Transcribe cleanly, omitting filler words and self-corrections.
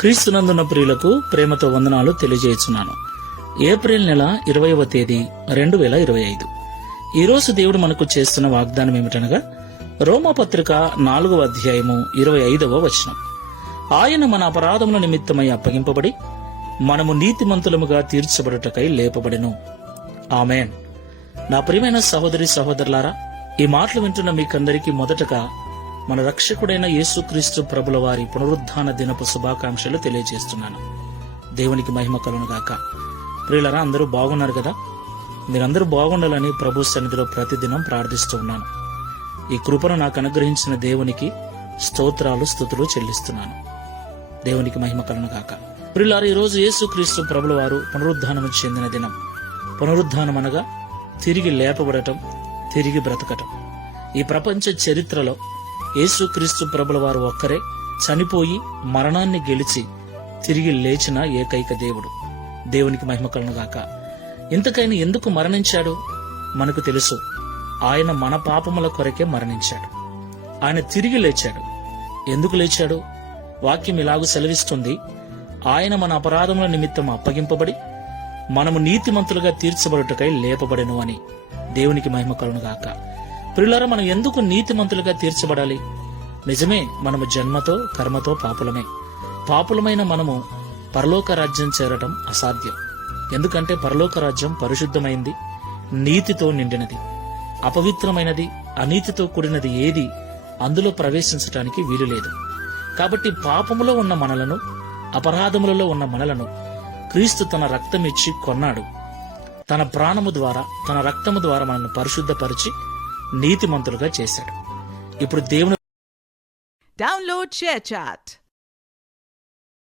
క్రీస్తునందున్న ప్రియులకు ప్రేమతో వందనాలు తెలియజేస్తున్నాను. ఏప్రిల్ నెల 20వ తేదీ 2025. ఈరోజు దేవుడు మనకు చేస్తున్న వాగ్దానం ఏమిటనగా రోమాపత్రిక 4వ అధ్యాయము 25వ వచనం. ఆయన మన అపరాధముల నిమిత్తమై అప్పగింపబడి మనము నీతిమంతులముగా తీర్చబడుటకై లేపబడెను. ఆమేన్. నా ప్రియమైన సహోదరి సహోదరులారా, ఈ మాటలు వింటున్న మీకందరికీ మొదటగా మన రక్షకుడైన యేసుక్రీస్తు ప్రభుల వారి పునరుద్ధాన దినపు శుభాకాంక్షలు తెలియజేస్తున్నాను. దేవునికి మహిమ కలుగునుగాక. ప్రియులారా, అందరూ బాగున్నారు కదా? మీరందరూ బాగుండాలని ప్రభు సన్నిధిలో ప్రతిదినం ప్రార్థిస్తూ ఉన్నాను. ఈ కృపను నాకు అనుగ్రహించిన దేవునికి స్తోత్రాలు స్తుతులు చెల్లిస్తున్నాను. దేవునికి మహిమ కలుగునుగాక. ప్రియులారా, ఈ రోజు యేసుక్రీస్తు ప్రభుల వారు పునరుద్ధానము చెందిన దినం. పునరుద్ధానం అనగా తిరిగి లేపబడటం, తిరిగి బ్రతకటం. ఈ ప్రపంచ చరిత్రలో యేసుక్రీస్తు ప్రభుల వారు ఒక్కరే చనిపోయి మరణాన్ని గెలిచి తిరిగి లేచిన ఏకైక దేవుడు. దేవునికి మహిమ కలుగునుగాక. ఇంతకైనా ఎందుకు మరణించాడు మనకు తెలుసు. ఆయన మన పాపముల కొరకే మరణించాడు. ఆయన తిరిగి లేచాడు. ఎందుకు లేచాడు? వాక్యం ఇలాగూ సెలవిస్తుంది, ఆయన మన అపరాధముల నిమిత్తం అప్పగింపబడి మనము నీతిమంతులుగా తీర్చబడుటకై లేపబడెను అని. దేవునికి మహిమ కలుగునుగాక. ప్రియులారా, మనం ఎందుకు నీతిమంతులుగా తీర్చబడాలి? నిజమే, మనము జన్మతో కర్మతో పాపులమే. పాపులమైన మనము పరలోక రాజ్యం చేరటం అసాధ్యం. ఎందుకంటే పరలోక రాజ్యం పరిశుద్ధమైంది, నీతితో నిండినది. అపవిత్రమైనది, అనీతితో కూడినది ఏది అందులో ప్రవేశించటానికి వీలు లేదు. కాబట్టి పాపములో ఉన్న మనలను, అపరాధములలో ఉన్న మనలను క్రీస్తు తన రక్తమిచ్చి కొన్నాడు. తన ప్రాణము ద్వారా, తన రక్తము ద్వారా మనల్ని పరిశుద్ధపరిచి నీతిమంతులుగా చేశాడు. ఇప్పుడు దేవుని Download ShareChat.